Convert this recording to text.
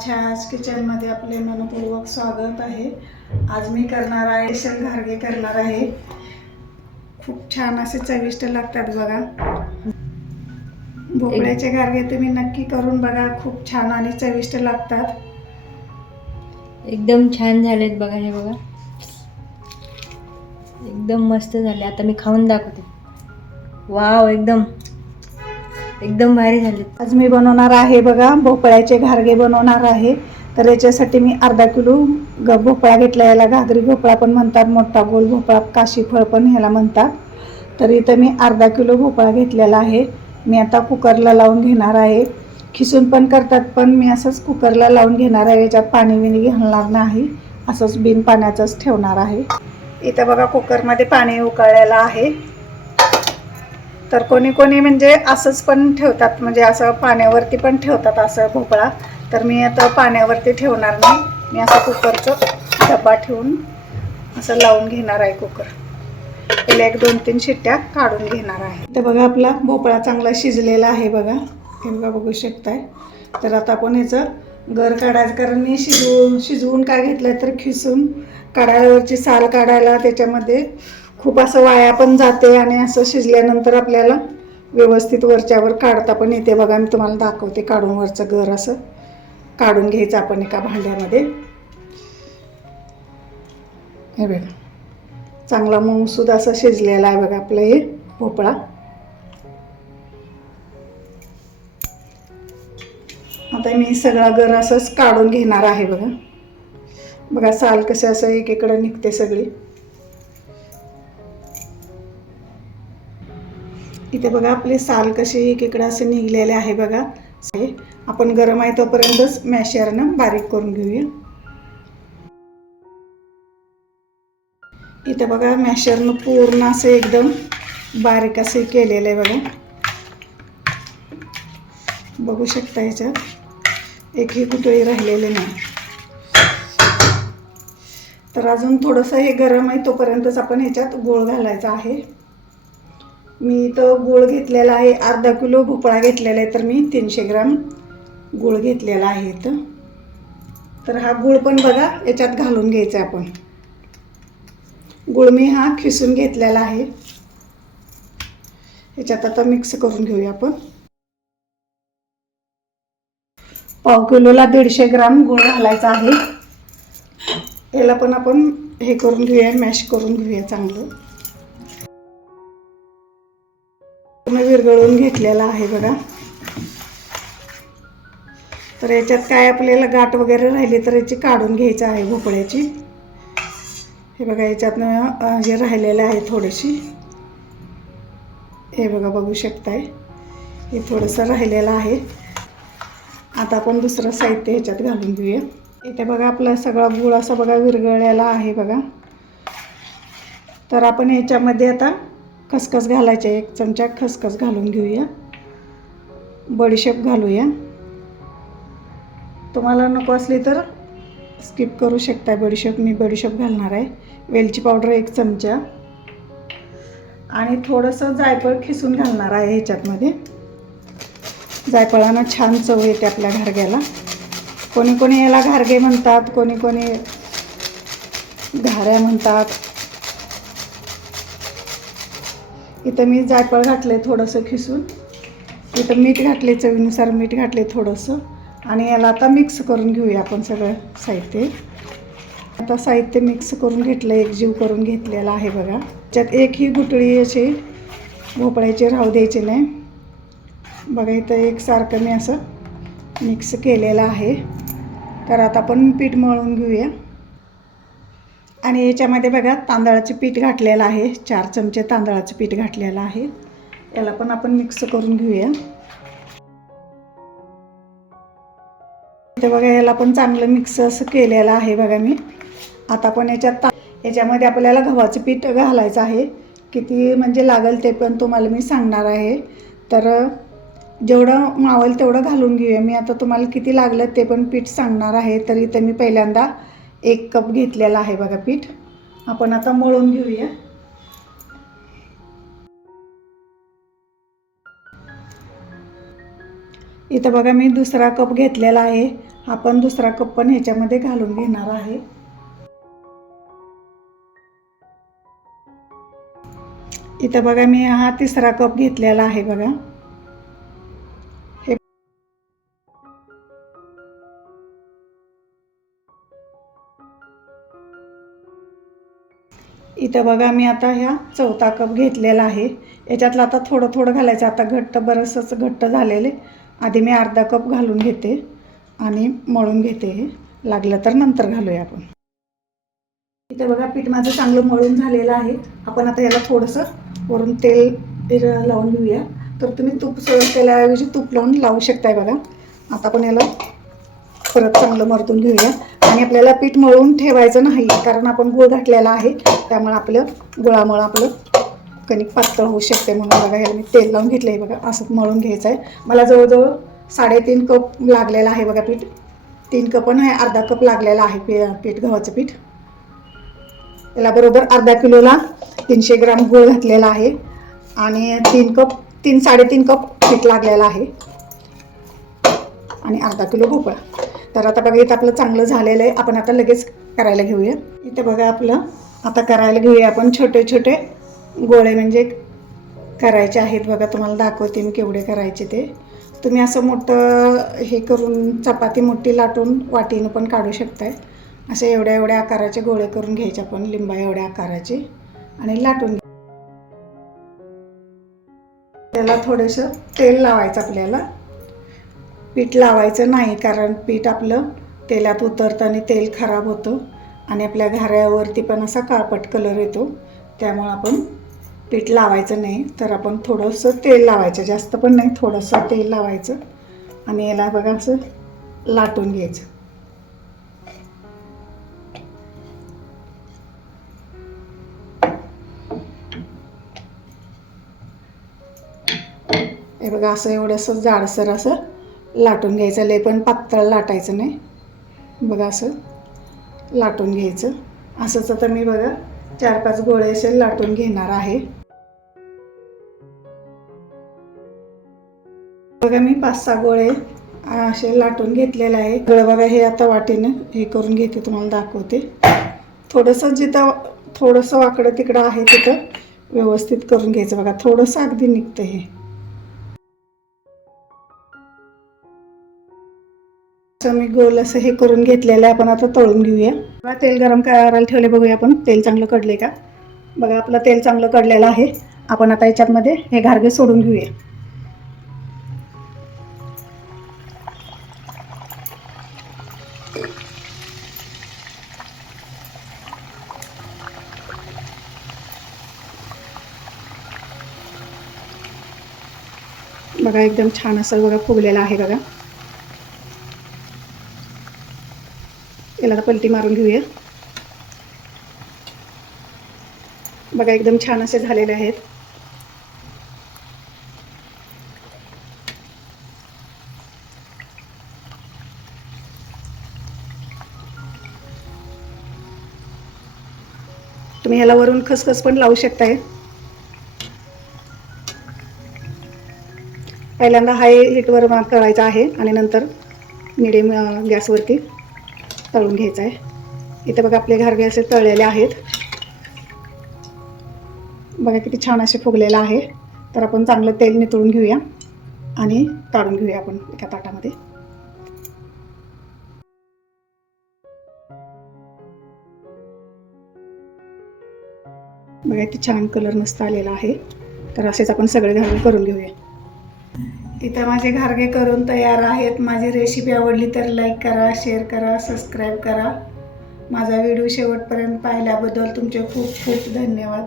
छायाज किचनमध्ये आपले मनपूर्वक स्वागत आहे। आज मी करणार आहे स्पेशल घारगे करणार आहे। खूप छान असे चविष्ट लागतात बघा। भोपळ्याचे घारगे तुम्ही नक्की करून बघा, खूप छान आणि चविष्ट लागतात। एकदम छान झालेत बघा, हे बघा एकदम मस्त झाले। आता मी खाऊन दाखवते। वाव, एकदम भारी झालेत। आज मी बनवणार आहे बघा भोपळ्याचे घारगे बनवणार आहे। तर याच्यासाठी मी अर्धा किलो भोपळा घेतला। याला घागरी भोपळा पण म्हणतात, मोठा गोल भोपळा, काशी फळ पण ह्याला म्हणतात। तर इथं मी अर्धा किलो भोपळा घेतलेला आहे। मी आता कुकरला लावून घेणार आहे। खिसून पण करतात, पण मी असंच कुकरला लावून घेणार आहे। याच्यात पाणी बिणी घालणार नाही, असंच बिन पाण्याचंच ठेवणार आहे। इथं बघा कुकरमध्ये पाणी उकळलेलं आहे। तर कोणी कोणी म्हणजे असंच पण ठेवतात, म्हणजे असं पाण्यावरती पण ठेवतात असं भोपळा। तर मी आता पाण्यावरती ठेवणार नाही, मी असं कुकरचं डब्बा ठेवून असं लावून घेणार आहे कुकर। पहिले 1-2-3 शिट्ट्या काढून घेणार आहे। तर बघा आपला भोपळा चांगला शिजलेला आहे बघा, हे बघा बघू शकताय। तर आता आपण याचं गर काढायचं, कारण मी शिजवून काय घेतलं तर खिसून काढायला, वरची साल काढायला त्याच्यामध्ये खूप असं वाया पण जाते आणि असं शिजल्यानंतर आपल्याला व्यवस्थित वरच्यावर काढता पण येते बघा। मी तुम्हाला दाखवते काढून वरचं गर असं काढून घ्यायचं आपण एका भांड्यामध्ये। हे बघा चांगला मऊसूद असं शिजलेला आहे बघा आपलं हे भोपळा। आता मी सगळा गर असंच काढून घेणार आहे बघा। बघा साल कसं असं एकीकडे निघते सगळी। इथे बघा आपले साल कसे एकीकडे असे निघलेले आहे बघा। आपण गरम आहे तोपर्यंतच मॅशरनं बारीक करून घेऊया। इथे बघा मॅशरनं पूर्ण असं एकदम बारीक असे केलेलं आहे बघा, बघू शकता। याच्यात एकही गुठळी राहिलेली नाही। तर अजून थोडंसं हे गरम आहे तोपर्यंतच आपण ह्याच्यात गूळ घालायचा आहे। मी इथं गूळ घेतलेला आहे, अर्धा किलो भोपळा घेतलेला आहे, तर मी 300 ग्राम गूळ घेतलेला आहे इथं। तर हा गूळ पण बघा याच्यात घालून घ्यायचा आपण। गूळ मी हा खिसून घेतलेला आहे, याच्यात आता मिक्स करून घेऊया आपण। पाव किलोला 150 ग्राम गूळ घालायचा आहे। याला पण आपण हे करून घेऊया, मॅश करून घेऊया चांगलं। विरघळून घेतलेला आहे बघा। तर याच्यात काय आपल्याला गाठ वगैरे राहिली तर याची काढून घ्यायचं आहे भोपळ्याची। हे बघा याच्यातनं जे राहिलेलं आहे थोडीशी, हे बघा बघू शकताय, हे थोडंसं राहिलेलं आहे। आता आपण दुसरं साहित्य ह्याच्यात घालून घेऊया। इथे बघा आपला सगळा गूळ असा बघा विरघळलेला आहे बघा। तर आपण याच्यामध्ये आता खसखस घालायचे, 1 चमचा खसखस घालून घेऊया। बडीशेप घालूया, तुम्हाला नको असली तर स्किप करू शकता बडीशेप, मी बडीशेप घालणार आहे। वेलची पावडर 1 चमचा आणि थोडंसं जायफळ खिसून घालणार आहे ह्याच्यातमध्ये। जायफळानं छान चव येते आपल्या घारग्याला। कोणी कोणी याला घारगे म्हणतात, कोणी कोणी घाऱ्या म्हणतात। इथं मी जायफळ घातले थोडंसं खिसून, इथं मीठ घातले, चवीनुसार मीठ घातले थोडंसं। आणि याला आता मिक्स करून घेऊया आपण सगळं साहित्य। आता साहित्य मिक्स करून घेतलं, एकजीव करून घेतलेला आहे बघा। त्यात एकही गुठळी अशी भोपळ्याची राहू द्यायची नाही बघा। इथं एकसारखं मी असं मिक्स केलेलं आहे। तर आता आपण पीठ मळून घेऊया। आणि याच्यामध्ये बघा तांदळाचे पीठ घातलेलं आहे, 4 चमचे तांदळाचं पीठ घातलेलं आहे। याला पण आपण मिक्स करून घेऊया। इथे बघा याला पण चांगलं मिक्स असं केलेलं आहे बघा मी। आता आपण याच्यामध्ये आपल्याला गव्हाचं पीठ घालायचं आहे। किती म्हणजे लागेल ते पण तुम्हाला मी सांगणार आहे। तर जेवढं मावेल तेवढं घालून घेऊया। मी आता तुम्हाला किती लागलं ते पण पीठ सांगणार आहे। तर इथे मी पहिल्यांदा 1 कप घेतलेला आहे बघा पीठ। आपण आता मळून घेऊया। इथं बघा मी दुसरा कप घेतलेला आहे। हा पण दुसरा कप पण ह्याच्यामध्ये घालून घेणार आहे. इथं बघा मी हा तिसरा कप घेतलेला आहे बघा. हे इथं बघा मी आता ह्या चौथा कप घेतलेला आहे. याच्यातलं आता थोडं थोडं घालायचं. आता घट्ट बरंचसं घट्ट झालेले. आधी मी अर्धा कप घालून घेते आणि मळून घेते. हे लागलं तर नंतर घालूया आपण. इथं बघा पीठ माझं चांगलं मळून झालेलं आहे. आपण आता याला थोडंसं वरून तेल लावून घेऊया. तर तुम्ही तूप तेलाऐवजी तूप लावून लावू शकताय बघा. आता आपण याला परत चांगलं मरतून घेऊया. आणि आपल्याला पीठ मळून ठेवायचं नाही, कारण आपण गूळ घातलेला आहे. त्यामुळे आपलं गुळामुळं आपलं कणिक पातळ होऊ शकते. म्हणून बघा ह्याला मी तेल लावून घेतलं आहे बघा. असं मळून घ्यायचं आहे. मला जवळजवळ 3.5 कप लागलेलं आहे बघा पीठ. 3 कप नाही, अर्धा कप लागलेला आहे पीठ, गव्हाचं पीठ. याला बरोबर अर्धा किलोला 300 ग्राम गूळ घातलेला आहे आणि 3.5 कप पीठ लागलेलं आहे आणि अर्धा किलो भोपळा. तर आता बघा इथं आपलं चांगलं झालेलं आहे. आपण आता लगेच करायला घेऊया. इथं बघा आपलं आता करायला घेऊया आपण. छोटे छोटे गोळे म्हणजे करायचे आहेत बघा. तुम्हाला दाखवते मी केवढे करायचे ते. तुम्ही असं मोठं हे करून चपाती मोठी लाटून वाटीनं पण काढू शकताय. असे एवढ्या एवढ्या आकाराचे गोळे करून घ्यायचे आपण, लिंबा एवढ्या आकाराचे, आणि लाटून त्याला थोडंसं तेल लावायचं आपल्याला. पीठ लावायचं नाही, कारण पीठ आपलं तेलात उतरतं आणि तेल खराब होतं आणि आपल्या घाऱ्यावरती पण असा काळपट कलर येतो. त्यामुळं आपण पीठ लावायचं नाही. तर आपण थोडंसं तेल लावायचं, जास्त पण नाही, थोडंसं तेल लावायचं आणि याला बघा असं लाटून घ्यायचं. हे बघा असं एवढंसं जाडसर असं लाटून घ्यायचं. लय पण पातळ लाटायचं नाही. बघा असं लाटून घ्यायचं. असंच आता मी बघा 4-5 गोळे असे लाटून घेणार आहे. बघा मी 5-6 गोळे असे लाटून घेतलेले आहे. बघा हे आता वाटीनं हे करून घेते, तुम्हाला दाखवते. थोडंसं जिथं थोडंसं वाकडं तिकडं आहे तिथं व्यवस्थित करून घ्यायचं बघा. थोडंसं अगदी निघतं हे. असं मी गोल असं हे करून घेतलेलं आहे. आपण आता तळून घेऊया. बघा तेल गरम करायला ठेवले, बघूया आपण तेल चांगलं कडले का. बघा आपलं तेल चांगलं कडलेलं आहे. आपण आता याच्यामध्ये हे घारगे सोडून घेऊया. बघा एकदम छान असं बघा फुगलेलं आहे बघा. याला आता पलटी मारून घेऊया. बघा एकदम छान असे झालेले आहेत. तुम्ही याला वरून खसखस पण लावू शकताय. पहिल्यांदा हाय हीटवर तळायचं आहे आणि नंतर मिडियम गॅसवरती तळून घ्यायचं आहे. इथे बघा आपले घारगे असे तळलेले आहेत. बघा किती छान असे फुगलेले आहे. तर आपण चांगलं तेल नितळून घेऊया आणि काढून घेऊया आपण एका ताटामध्ये. बघा किती छान कलर मस्त आलेला आहे. तर असेच आपण सगळे घारगे करून घेऊया. इथं माझे घारगे करून तयार आहेत. माझी रेसिपी आवडली तर लाईक करा, शेअर करा, सबस्क्राईब करा. माझा व्हिडिओ शेवटपर्यंत पाहिल्याबद्दल तुमचे खूप खूप धन्यवाद.